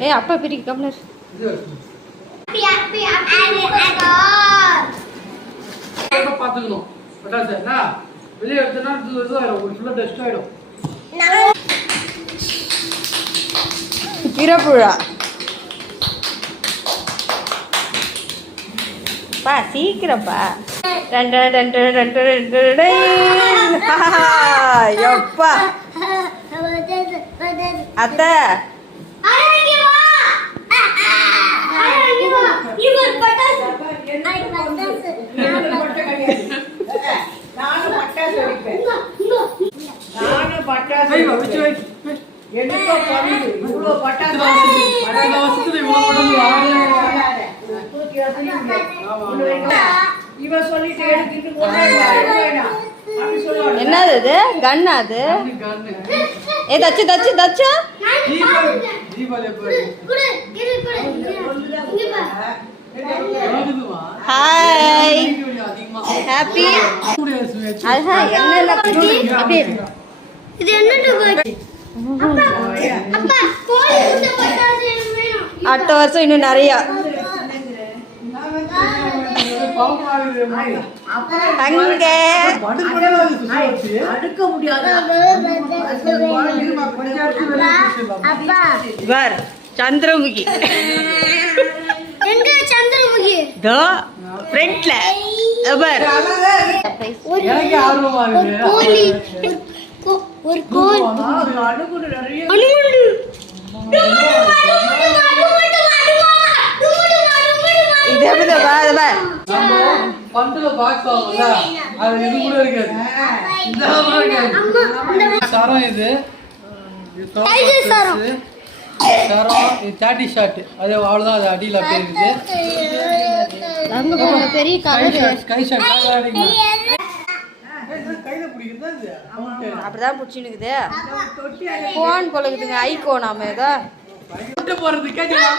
ஏ அப்பா பிரிக்கு கம்லர் பார்த்துக்கணும் வெளியே எடுத்தனா ஃபுல்லாக டெஸ்ட் ஆகிடும் கீரைப்புழா பா சீக்கிரப்பா ரெண்டு எப்பா பட்டாசு. என்னது இது? கண்ணா அது? ஏ தச்சு தச்சு தச்சா? Hi happy. அதுஹா என்னென்ன இது என்ன வேணும். அடுத்த வருஷம் இன்னும் நிறையா. அங்க. அடுக்க முடியாது பார் சந்திரமுகி. எங்க சந்திரமுகி? தோ ஃப்ரண்ட்ல பார் ஒரு எனக்கு ஆர்வமா ஒரு இருக்கு. கோழி. ஒரு கோ- ஒரு கோழி. அணுகுண்டு எப்படி பந்துல பாக்ஸ் அது இது கூட இருக்காது. சரம் இது. சரம். இது. தேர்ட்டி அது அவ்வளவுதான் அது அடியில் அப்படியே இருக்குது. பெரிய அப்படிதான் பிடிச்சினுக்குது போன் பொழுதுங்க ஐகோ நாம ஏதோ விட்டு போறது கேட்கலாம்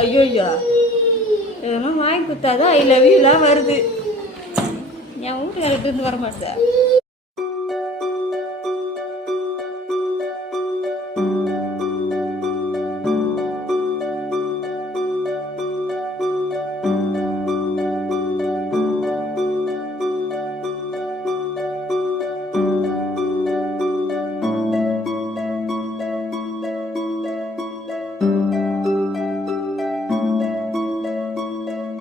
ஐயோ ஐயோ இதெல்லாம் வாங்கி கொடுத்தாதான் ஐ லவ் யூலாம் வருது. என் வீட்டுக்காரர்கிட்ட இருந்து வர மாட்டேன்